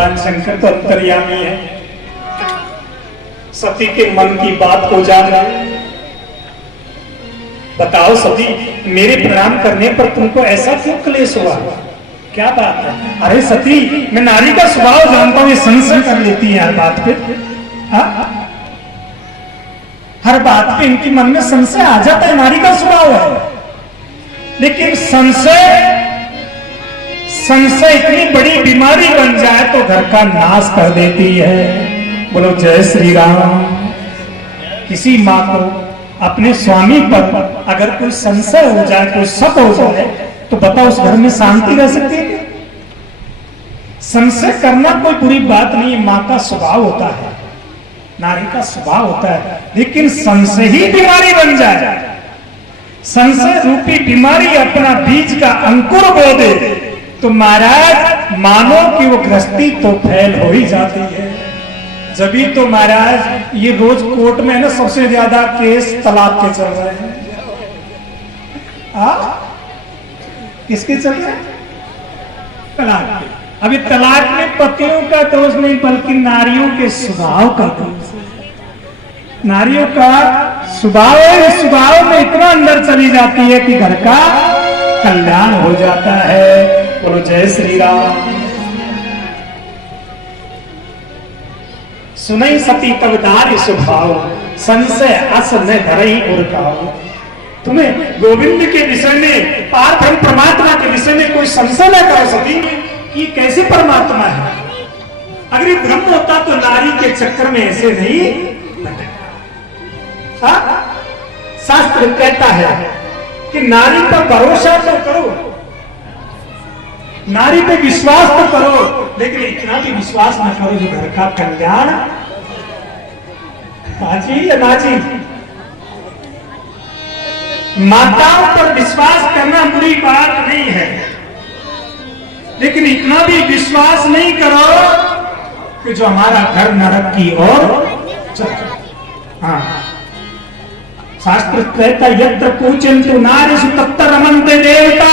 भगवान शंकर तो अंतर्यामी है, सती के मन की बात हो जाए। बताओ सती, मेरे प्रणाम करने पर तुमको ऐसा क्यों क्लेश हुआ? क्या बात है? अरे सती, मैं नारी का स्वभाव जानता हूं, ये संशय कर लेती है हर बात पे। हर बात पे इनके मन में संशय आ जाता है, नारी का स्वभाव है। लेकिन संशय इतनी बड़ी बीमारी बन जाए तो घर का नाश कर देती है। बोलो जय श्री राम। किसी माँ को अपने स्वामी पर अगर कोई संशय हो जाए, कोई शक हो जाए, तो बताओ उस घर में शांति रह सकती है? संशय करना कोई बुरी बात नहीं, माँ का स्वभाव होता है, नारी का स्वभाव होता है। लेकिन संशय ही बीमारी बन जाए, संशय रूपी बीमारी अपना बीज का अंकुर बो दे, तो महाराज मानो कि वो गृहस्थी तो फैल हो ही जाती है। जभी तो महाराज ये रोज कोर्ट में ना सबसे ज्यादा केस तलाक के चल रहे हैं। किसके चल रहे हैं? तलाक के। अभी तलाक में पतियों का दोष नहीं, बल्कि नारियों के स्वभाव का दोष। नारियों का स्वभाव है, स्वभाव में इतना अंदर चली जाती है कि घर का कल्याण हो जाता है। बोलो जय श्री राम। सुनई सती तब दारी स्वभाव, संशय अस न धरई उरकाव। तुम्हें गोविंद के विषय में, पारब्रह्म परमात्मा के विषय में कोई संशय न करो सती कि कैसे परमात्मा है। अगर ये ब्रह्म होता तो नारी के चक्कर में ऐसे नहीं। शास्त्र कहता है कि नारी पर भरोसा तो करो, नारी पे विश्वास तो करो, लेकिन इतना भी विश्वास न करो जो घर का कल्याण हाजी या नाजी। माताओं पर विश्वास करना बुरी बात नहीं है, लेकिन इतना भी विश्वास नहीं करो कि जो हमारा घर नरक की ओर चले। हाँ, शास्त्र कहता यत्र पूजन्तो नारीषु तत्र रमन्ते देवता।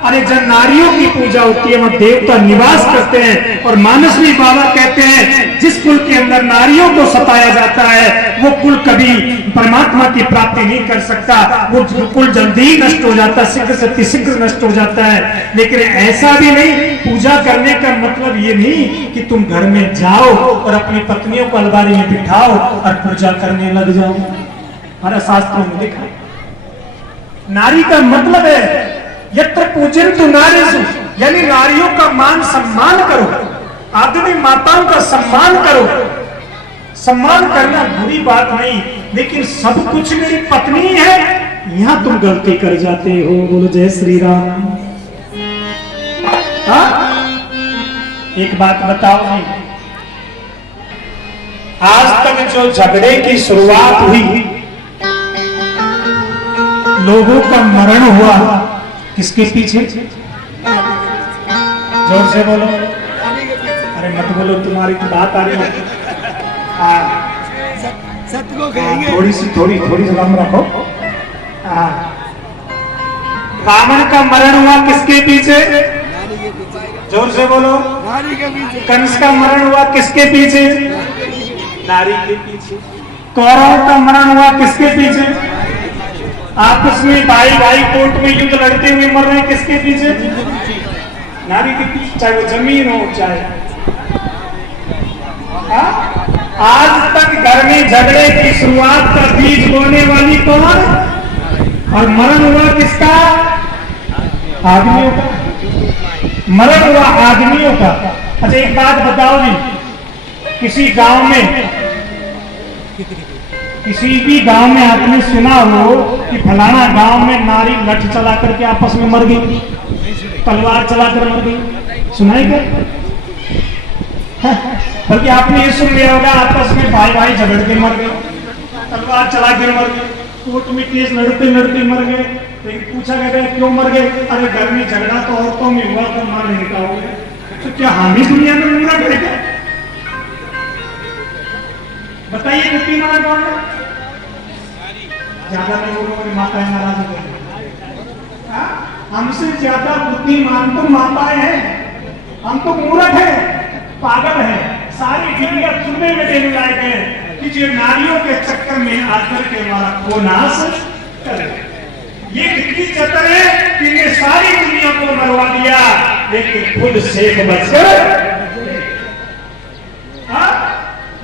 अरे जब नारियों की पूजा होती है वहां देवता निवास करते हैं। और मानसवी बाबा कहते हैं जिस कुल के अंदर नारियों को सताया जाता है वो कुल कभी परमात्मा की प्राप्ति नहीं कर सकता, वो कुल जल्दी ही नष्ट हो जाता है, शीघ्र से शीघ्र नष्ट हो जाता है। लेकिन ऐसा भी नहीं, पूजा करने का मतलब ये नहीं कि तुम घर में जाओ और अपनी पत्नियों को अलमारी में बिठाओ और पूजा करने लग जाओ। हमारा शास्त्रों में लिखा है नारी का मतलब है यत्र पूजन्तो नारीषु, यानी नारियों का मान सम्मान करो, आदमी माताओं का सम्मान करो। सम्मान करना बुरी बात नहीं, लेकिन सब कुछ मेरी पत्नी है, यहां तुम गलती कर जाते हो। बोलो जय श्री राम। एक बात बताओ नहीं, आज तक जो झगड़े की शुरुआत हुई, लोगों का मरण हुआ, किसके पीछे? जोर से बोलो। अरे मत बोलो, तुम्हारी तो बात आ रही है। सत्य को कहेंगे। थोड़ी जबान रखो। रावण का मरण हुआ किसके पीछे? जोर से बोलो। नारी के पीछे। कंस का मरण हुआ किसके पीछे? नारी के पीछे। कौरव का मरण हुआ किसके पीछे? आपस में भाई कोर्ट में युद्ध लड़ते हुए मर रहे हैं, किसके पीछे? नारी के पीछे, चाहे वो जमीन हो चाहे। आज तक घर में झगड़े की शुरुआत का बीज बोने वाली कौन? और मरण हुआ किसका? आदमियों का। मरण हुआ आदमियों का। अच्छा एक बात बताओ जी, किसी भी गांव में आपने सुना हो कि फलाना गांव में नारी लठ चला करके आपस में मर गई, तलवार चलाकर मर गई? सुनाई क्या? बल्कि आपने ये सुन लिया होगा आपस में भाई झगड़ के मर गए, तलवार चला के मर गए, कोर्ट में केस लड़ते मर गए। लेकिन पूछा गया क्यों मर गए? अरे घर में झगड़ा तो औरतों में हुआ तो मां नहीं का हो गया। तो क्या हम ही दुनिया में मूर्ख है? बताइए बुद्धिमान कौन है? ज्यादा नहीं बोलो, माताएं नाराज हो गई। हमसे ज्यादा बुद्धिमान तो माताएं हैं, हम तो मूर्ख हैं। पागल है, सारी दुनिया सुनने में देने लायक है कि जो नारियों के चक्कर में आकर के हमारा को नाश कर, ये कितनी चतर है कि ये सारी दुनिया को मरवा दिया लेकिन खुद शेख बचकर।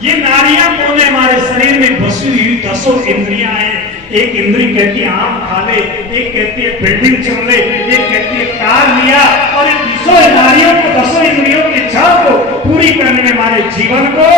ये नारियां कौन है? हमारे शरीर में बसी हुई 10 इंद्रियां हैं। एक इंद्री कहती है आम खा ले, एक कहती है बिल्डिंग चल ले, एक कहती है कार लिया, और इन 10 नारियों को 10 इंद्रियों की इच्छा को पूरी करने में हमारे जीवन को